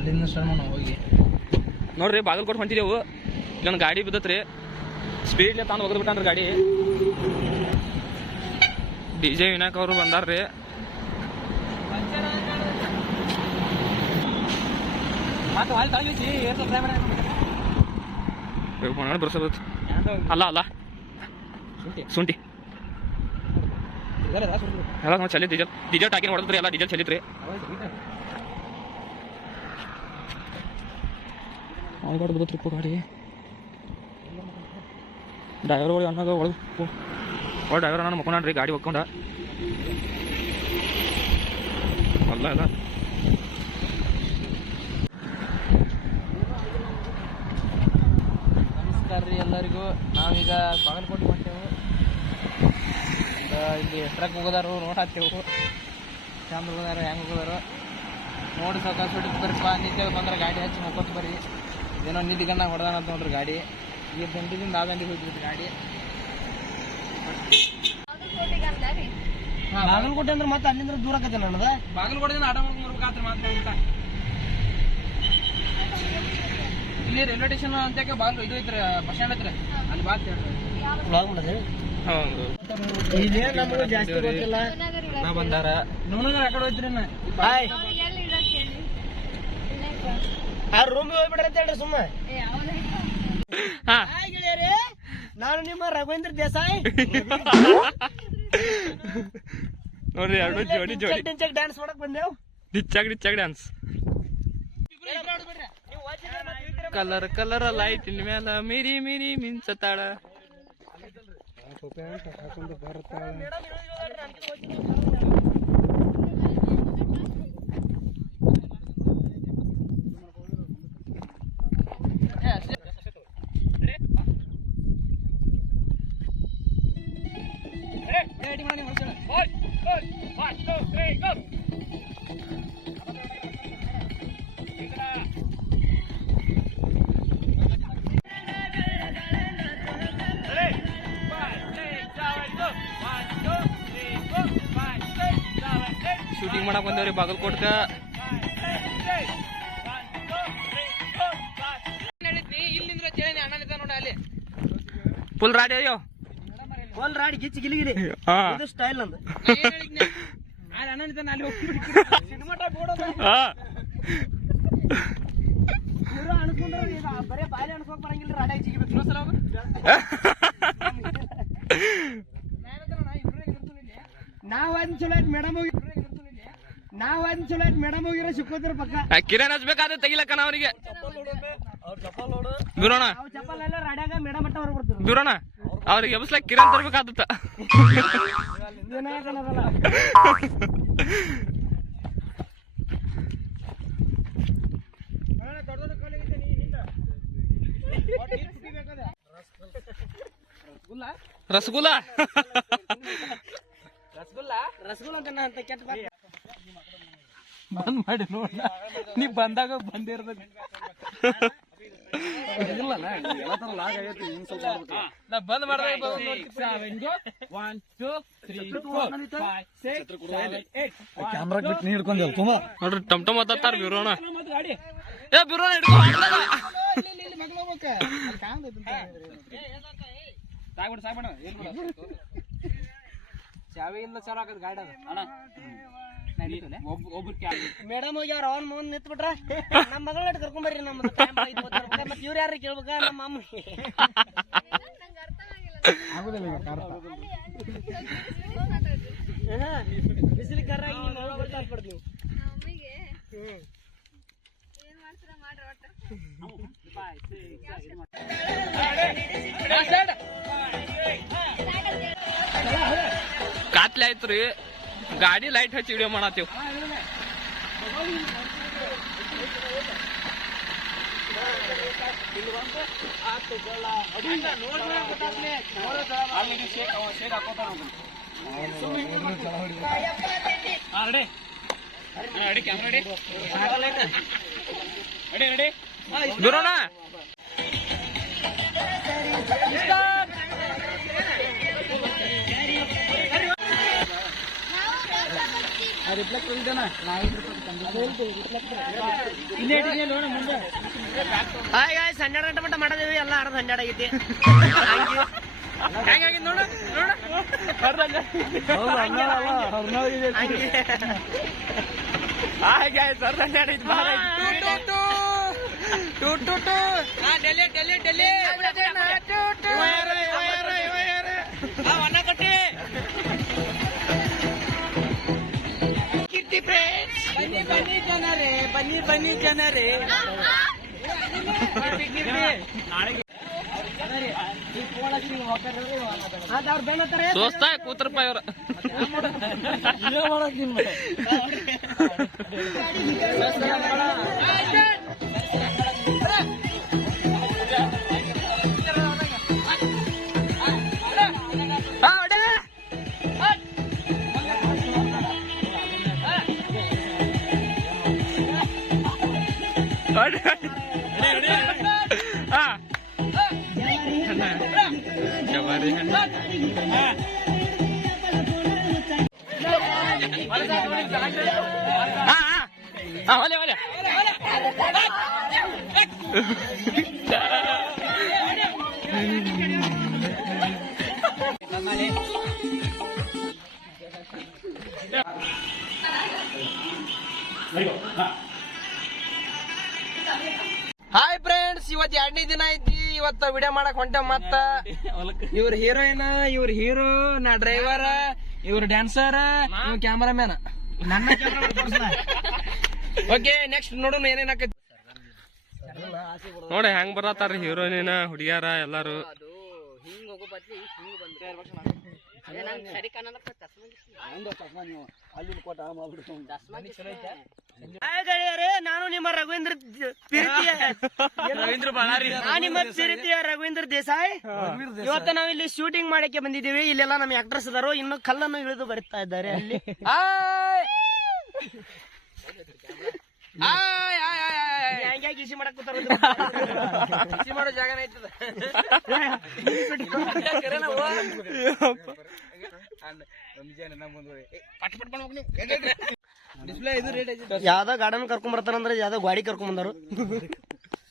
ಅಲ್ಲಿಂದ ಸ್ಟಾರ್ಟ್ ಮಾಡೋಣ ಹೋಗಿ ನೋಡ್ರಿ ಬಾಗಲಕೋಟೆ ಹೊಂಟಿದೆವು ಇಲ್ಲೊಂದು ಗಾಡಿ ಬಿದ್ದತ್ರಿ ಸ್ಪೀಡ್ಲೆ ತಾನು ಒಗದ್ ಬಿಟ್ಟಾನ್ರಿ ಗಾಡಿ DJ ವಿನಾಯಕ್ ಅವರು ಬಂದಾರ್ರಿ ಬರ್ಸೋದು ಅಲ್ಲ ಅಲ್ಲ ಶುಂಠಿ ಎಲ್ಲ ಚಲಿ ಡೀಸೆಲ್ ಟಾಕಿನ ಹೊಡೆದ್ರಿ ಎಲ್ಲ ಡೀಸೆಲ್ ಚಲಿತ್ರಿ ಅವ್ರು ಬಿದ್ದತ್ರಿಪ್ಪ ಗಾಡಿ ಡ್ರೈವರ್ಗಳು ಅನ್ನಾಗ ಒಳ ಡ್ರೈವರ್ ನಾನು ಮಕ್ಕೊಂಡ್ರಿ ಗಾಡಿ ಹೊಕ್ಕೊಂಡ ಅಲ್ಲ ಅಲ್ಲ ನಮಸ್ಕಾರ ರೀ ಎಲ್ಲರಿಗೂ ನಾವೀಗ ಬಾಗಲಕೋಟೆ ಹೊಂಟೇವು ಇಲ್ಲಿ ಟ್ರಕ್ ಹೋಗೋದಾರು ನೋಡತ್ತೇವು ಚಂದ ಹೋಗೋದಾರು ಹೆಂಗೆ ಹೋಗೋದಾರು ನೋಡಿ ಸಾಕು ಸುಡಿದ್ ಬರ್ರಿಪ್ಪ ನಿತ್ಯ ಬಂದ್ರೆ ಗಾಡಿ ಹಚ್ಚಿ ಮಕ್ಕೊಟ್ಟು ಬರ್ರಿ ಏನೋ ನಿಧಿಗನ್ನ ಹೊಡೆದಾನ ಅಂತ ನೋಡ್ರಿ ಗಾಡಿ ಈ ದಂಡಿದಿಂದ ಆ ದಂಡಿಗೆ ಹೋಗ್ಬಿಟ್ಟು ಗಾಡಿ ಬಾಗಲಕೋಟೆ ಅಂದ್ರೆ ಮತ್ತೆ ಅಲ್ಲಿಂದ ದೂರ ಆಕತ್ತೆ ನನ್ನದ ಬಾಗಲಕೋಟೆಯಿಂದ ಆಟ ಮಾಡ್ಕೊಂಡ್ಬರ್ಬೇಕಾದ್ರೆ ಮಾತ್ರ ಇಲ್ಲಿ ರೈಲ್ವೆ ಸ್ಟೇಷನ್ ಅಂತ ಬಾಗಲ ಇದು ಐತ್ರಿ ಬಸ್ ಸ್ಟ್ಯಾಂಡ್ ಐತ್ರಿ ಅಲ್ಲಿ ಬಾತ್ ಇದೇ ನಮಗೂ ಜಾಸ್ತಿ ಗೊತ್ತಿಲ್ಲ ನಾ ಬಂದಾರ ನೂನಗರ ಆ ಕಡೆ ಹೋಯ್ತ್ರಿ ಆ ರೂಮ್ಗೆ ಹೋಗ್ಬಿಡ್ರಿ ಸುಮ್ಮನೆ ನಾನು ನಿಮ್ಮ ರಘುವೇಂದ್ರ ದೇಸಾಯಿ ನೋಡ್ರಿ ಎರಡು ಜೋಡಿ ಜೋಡಿ ಡ್ಯಾನ್ಸ್ ಮಾಡಕ್ ಬಂದೇವ್ ಡಿಚ್ಚಾಗ್ ಡ್ಯಾನ್ಸ್ ಕಲರ್ ಕಲರ್ ಲೈಟಿನ ಮೇಲೆ ಮಿರಿ ಮಿರಿ ಮಿಂಚತಾಳ ಶೂಟಿಂಗ್ ಮಾಡಕ್ ಬಂದೇವ್ರಿ ಬಾಗಲಕೋಟ್ಕ ಫುಲ್ ರಾಡಿ ಅಯ್ಯೋ ಫುಲ್ ರಾಡಿ ಗಿಚ್ಚಿ ಗಿಲಿಗಿರಿ ಇದು ಸ್ಟೈಲ್ ಅಂದ ಬರೇ ಬಾಲಿ ಅನ್ಸ್ಕೊಂಡ್ ಬರಂಗಿಲ್ಲ ರಾಡಿ ಜಿಗಿಬೇಕು ನಾವ್ ಚಲೋ ಆಯ್ತು ಮೇಡಮ್ ಹೋಗಿ ಮೇಡಮ್ ಹೋಗಿರೋ ಸಿಕ್ಕೋದ್ರ ಪಕ್ಕ ಕಿರಣ್ ಹಚ್ಬೇಕಾದ್ರೆ ತೆಗಿಲಕ್ಕನ ಅವರಿಗೆ ಬಿರೋಣ ಚಪ್ಪಲ್ ಎಲ್ಲ ರಾಡ್ಯಾಗ ಮೇಡಮ್ ಅಟ್ಟ ಹೊರಗೆ ಬರ್ತಾರೆ ಬಿರೋಣ ಅವ್ರಿಗೆ ಎಬ್ಸ್ಲಕ್ ಕಿರಣ್ ತರ್ಬೇಕಾದತ್ತ ರಸಗುಲ್ಲ ಅಂತ ಕೆಟ್ಟ ಬಂದ್ ಮಾಡಿ ನೋಡ ನೀ ಬಂದಾಗ ಬಂದಿರ್ಬೇಕು ನಾ ಬಂದ್ ಮಾಡಿದಾಗ ಕ್ಯಾಮ್ರಾ ಬಿಟ್ಟು ನೀ ಹಿಡ್ಕೊಂಡ್ ತುಂಬಾ ನೋಡ್ರಿ ಟಮ್ ಟಮ್ ಹತ್ತಾರ ಬಿರೋಣ ಏ ಬಿರೋಣ ಚಾವಿ ಇಲ್ಲ ಚಲೋ ಆಗದ ಗಾಡಿ ಅದ ಮೇಡಮ್ ಹೋಗಿ ಅವ್ರ ಅವನ್ ಮುಂದ್ ನಿಂತ್ ಬಿಟ್ರ ನಮ್ಮ ಮಗಳ ಕರ್ಕೊಂಡ್ ಬರ್ರಿ ನಮ್ದು ಟೈಮ್ ಮತ್ತೆ ಇವ್ರು ಯಾರು ಕೇಳ್ಬೇಕ ನಮ್ಮ ಅಮ್ಮ ಬಿಸಿಲು ಕರ್ರಾಗಿ ನಿಮ್ಮ ಮಗಳು ಗೊತ್ತಾಗ್ಬಿಡ್ತೀವಿ ಕಾತ್ಲೆ ಆಯ್ತು ರೀ ಗಾಡಿ ಲೈಟ್ ಹಚ್ಚಿ ವಿಡಿಯೋ ಮಾಡತ್ತೀವಿ ಬಿರೋಣ ರಿಫ್ಲೆಕ್ಟರ್ ಇದ್ದಾನ ಹಾಯ್ ಗಾಯ್ಸ್ 12 ಗಂಟೆ ಮಟ್ಟ ಮಾಡಿದೇವಿ ಎಲ್ಲ ಅರ್ಧ 12 ಆಗೈತಿ ಹೆಂಗಾಗಿತ್ತು ನೋಡು ಹಾಯ್ ಗಾಯ್ಸ್ ಅರ್ಧ 12 ಡೆಲ್ಲಿ ಅನ್ನ ಕಟ್ಟಿ ಕೀರ್ತಿ ಫ್ರೆಂಡ್ಸ್ ಬನ್ನಿ ಜನರೇ ದೋಸ್ತ ಕೂತ್ರಪ್ಪ ಇವ್ರ ಒಲೆ ಹಾಯ್ ಫ್ರೆಂಡ್ಸ್ ಇವತ್ತು 2ನೇ ದಿನ ಐತಿ ಇವತ್ತು ವಿಡಿಯೋ ಮಾಡಕ್ ಹೊಂಟ ಮತ್ತ ಇವ್ರ ಹೀರೋಯಿನ್ ಇವ್ರ ಹೀರೋ ನಾ ಡ್ರೈವರ್ ಇವ್ರ ಡ್ಯಾನ್ಸರ್ ಇವ್ ಕ್ಯಾಮರಾಮ್ಯಾನ್ ಓಕೆ ನೆಕ್ಸ್ಟ್ ನೋಡೋಣ ಏನೇನ್ ಆಕೈತಿ ನೋಡಿ ಹೆಂಗ್ ಬರತ್ತಾರ ಹೀರೋಯಿನ ಹುಡುಗಿಯಾರ ಎಲ್ಲಾರು ನಾನು ನಿಮ್ಮ ರಘುವೇಂದ್ರ ರಘುವೇಂದ್ರ ದೇಸಾಯಿ ಇವತ್ತು ನಾವು ಇಲ್ಲಿ ಶೂಟಿಂಗ್ ಮಾಡಕ್ಕೆ ಬಂದಿದ್ದೀವಿ ಇಲ್ಲೆಲ್ಲ ನಮ್ಮ ಆಕ್ಟರ್ಸ್ ಅದಾರು ಇನ್ನು ಕಲ್ಲನ್ನು ಇಳಿದು ಬರುತ್ತಾ ಇದ್ದಾರೆ ಅಲ್ಲಿ ಹಂಗಾಗಿ ಇಸಿ ಮಾಡಕ್ ಕೂತಾರ ಇಸಿ ಮಾಡೋ ಜಾಗನ ಐತದ ಯಾವ್ದೋ ಗಾರ್ಡನ್ ಕರ್ಕೊಂಡ್ ಬರ್ತಾರಂದ್ರೆ ಯಾವ್ದೋ ಗಾಡಿ ಕರ್ಕೊಂಡ್ ಬಂದಾರು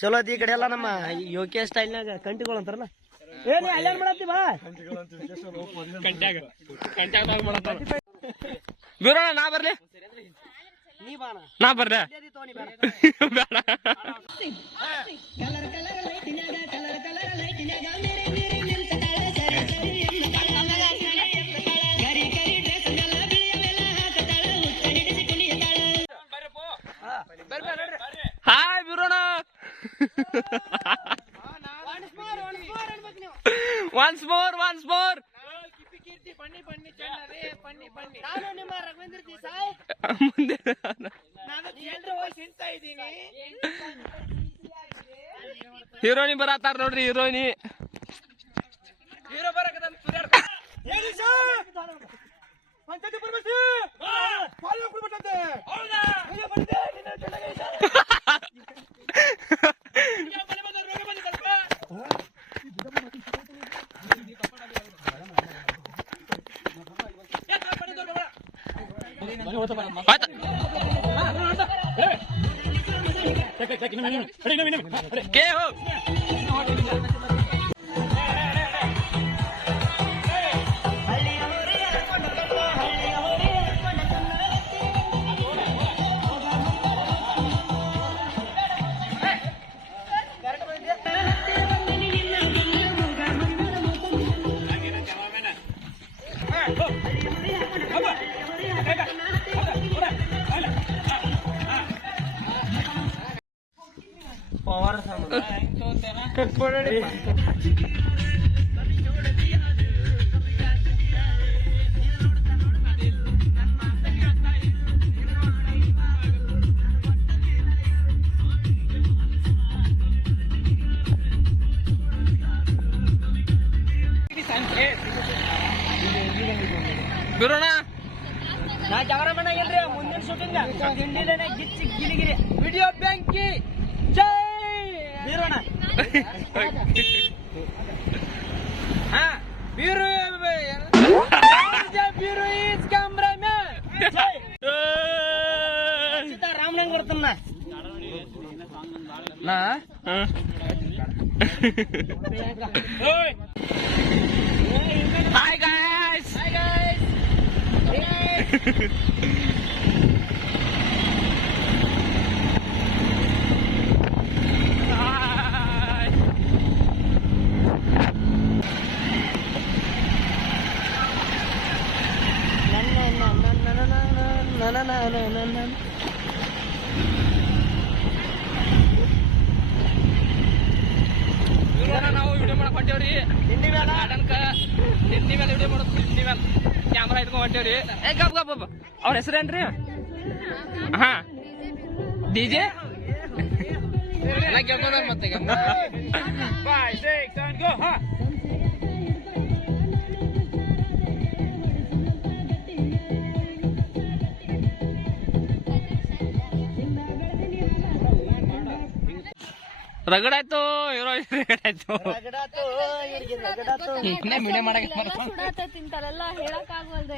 ಚಲೋ ಈ ಕಡೆ ಎಲ್ಲ ನಮ್ಮ ಯೋಕೆ ಸ್ಟೈಲ್ನಾಗ ಕಂಟಿಗಳು ಅಂತಾರಲ್ಲ ಏನ್ ಅಲ್ಲೇನ್ ಮಾಡತ್ತಿ ಬಾ ಬೀರೋಣ ನಾ ಬರ್ಲಿ ನೀ ಬಾಣ ನಾ ಬರ್ಲೆ ಬೇಡ ಹಾಯ್ ಬೀರೋಣ ಒನ್ಸ್ ಮೋರ್ ಮುಂದೆ ಹೀರೋಯಿನಿ ಬರತ್ತಾರ ನೋಡ್ರಿ ಹೀರೋಯಿನಿ ಹೀರೋ ಬರಕ ಬೀರೋಣ ನಾ ಕ್ಯಾಮರಾಮನ್ ಆಗಿಲ್ರಿ ಮುಂದಿನ ಶೂಟಿಂಗ್ ಗಿಂಡಿಲೇನೆ ಗಿಚ್ಚಿ ಗಿಲಿಗಿರಿ ವಿಡಿಯೋ ಬ್ಯಾಂಕಿ ಜೈ ಬೀರೋಣ ಹಾ ಬೀರು ಬೀರು ಈಸ್ ಕ್ಯಾಮರಾಮನ್ ಜೈ ಬರ್ತಾನ ನಾ ಹಾಯ್ ಗಾಯ್ಸ್ ನಾವು ವಿಡಿಯೋ ಮಾಡಕ್ ಹೊಂಟೇವ್ರಿ ಗಾರ್ಡನ್ಕ ತಿಂಡಿ ಮೇಲೆ ವಿಡಿಯೋ ಮಾಡೋದು ತಿಂಡಿ ಮೇಲೆ ಕ್ಯಾಮ್ರಾ ಇಟ್ಕೊಂಡ್ ಹೊಂಟೇವ್ರಿ ಏ ಗಪ್ ಗಪ್ ಗಪ್ ಅವ್ರ ಹೆಸರೇನ್ರಿ ಹಾ ಡಿಜೆ ಎಲ್ಲ ಕೇಳ್ಕೊಂಡ್ರ ಮತ್ತೆ 5 6 7 ಗೋ ಹಾ ರಗಡಾಯ್ತು ಹೀರೋ ರಗಡಾಯ್ತು ವಿಡಿಯೋ ಮಾಡಕ್ ತಿಂತಾರಲ್ಲ ಹೇಳಕ್ ಆಗವಲ್ದು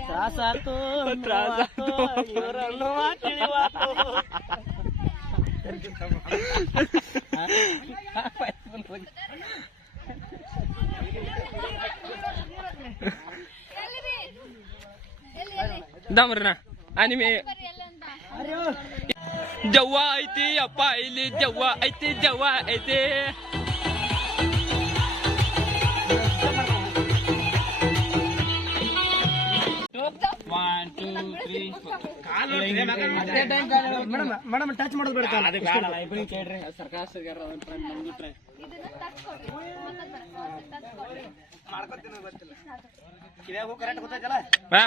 ದಮ್ರನ ಅನಿಮೆ ದೆವ್ವ ಐತಿ ಅಪ್ಪ ಇಲ್ಲಿ ದೆವ್ವ ಐತಿ ದೆವ್ವ ಐತಿ ಮೇಡಮ್ ಟಚ್ ಮಾಡೋದು ಬೇಡ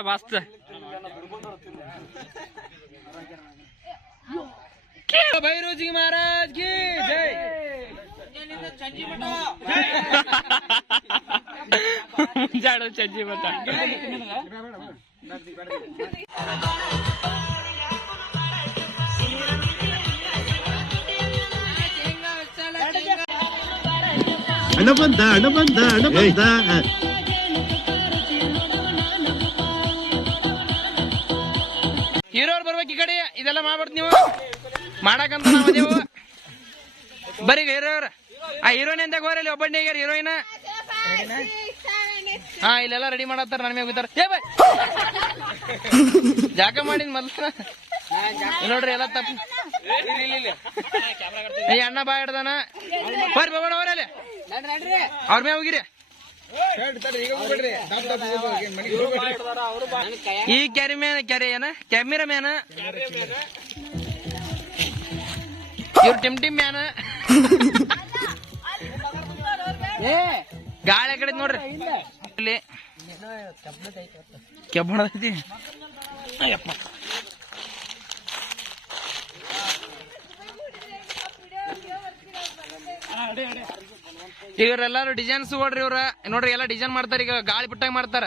ಮಸ್ತ್ ಭೈರೋಜಿ ಮಹಾರಾಜ್ ಕಿ ಜೈ ಮುಂಜಾಡು ಚಜ್ಜಿ ಮತ ಹಣ ಬಂದ ಹೀರೋರ್ ಬರ್ಬೇಕು ಈ ಕಡೆ ಇದೆಲ್ಲ ಮಾಡ್ಬಿಡ್ತು ನೀವು ಮಾಡಕಂತ ನಾವದೇವು ಬರೀ ಹೀರೋರ್ ಆ ಹೀರೋಯಿನ್ ಅಂತ ಹೋರಲ್ಲಿ ಒಬ್ಬನೇ ಹೀರೋಯಿನ್ ಹಾ ಇಲ್ಲೆಲ್ಲ ರೆಡಿ ಮಾಡತ್ತಾರ ನನ್ನ ಮ್ಯಾಗ ಬಿದ್ದಾರ ಏ ಬೈ ಜಾಗ ಮಾಡಿದ್ ಮೊದ್ಲ ನೋಡ್ರಿ ಎಲ್ಲ ತಪ್ಪ ಈ ಅಣ್ಣ ಬಾ ಹಿಡ್ದಾನ ಬರ್ರಿ ಬಾಬಣ್ಣ ಅವರಲ್ಲಿ ಅವ್ರ ಮ್ಯಾಗ ಹೋಗಿರಿ ಈ ಕ್ಯಾರಿ ಮ್ಯಾನ್ ಕ್ಯಾರಿ ಏನ ಕ್ಯಾಮೆರಾ ಮ್ಯಾನ ಇವ್ರು ಟಿಮ್ ಮ್ಯಾನ ಗಾಳಿ ಕಡೆ ನೋಡ್ರಿ ಇಲ್ಲಿ ಕೆಬ್ಬಣದೈತಿ ಅಯ್ಯಪ್ಪ ಇವರೆಲ್ಲಾರು ಡಿಸೈನ್ಸ್ ನೋಡ್ರಿ ಇವ್ರ ನೋಡ್ರಿ ಎಲ್ಲ ಡಿಸೈನ್ ಮಾಡ್ತಾರ ಈಗ ಗಾಳಿ ಬಿಟ್ಟಾಗ ಮಾಡ್ತಾರ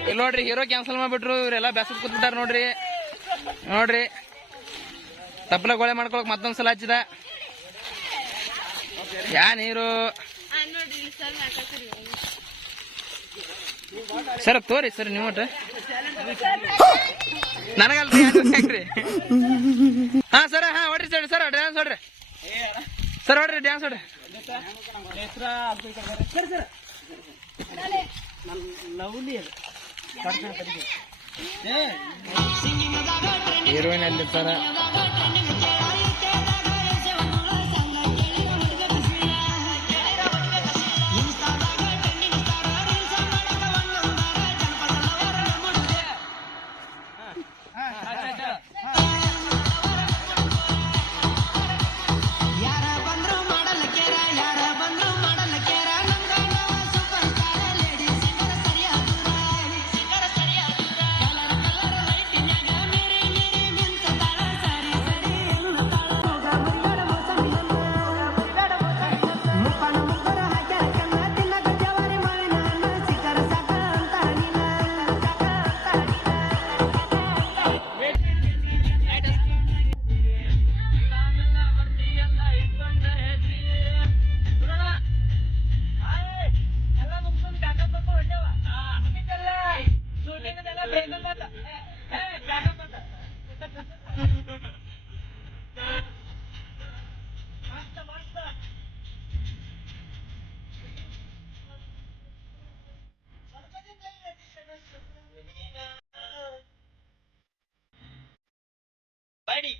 ಇಲ್ಲಿ ನೋಡ್ರಿ ಹೀರೋ ಕ್ಯಾನ್ಸಲ್ ಮಾಡ್ಬಿಟ್ರು ಇವರೆಲ್ಲ ಬ್ಯಾಸದ್ ಕೂತ್ಬಿಟ್ಟಾರ ನೋಡ್ರಿ ನೋಡ್ರಿ ತಪ್ಪಲ ಗೋಳೆ ಮಾಡ್ಕೊಳಕ್ ಮತ್ತೊಂದ್ಸಲ ಹಚ್ಚಿದ ಯಾ ನೀರು ಸರ್ ತೋರಿ ಸರ್ ನೀವು ನನಗಲ್ರಿ ಹಾ ಸರ್ ಹಾ ಹೊಡ್ರಿ ಸರ್ ಸರ್ ಡ್ಯಾನ್ಸ್ ಹೊಡ್ರಿ ಸರ್ ಹೊಡ್ರಿ ಡ್ಯಾನ್ಸ್ ಹೊಡ್ರಿ ಹೀರೋಯಿನ್ ಅಲ್ಲಿ ಸರ್ ಬಡಿ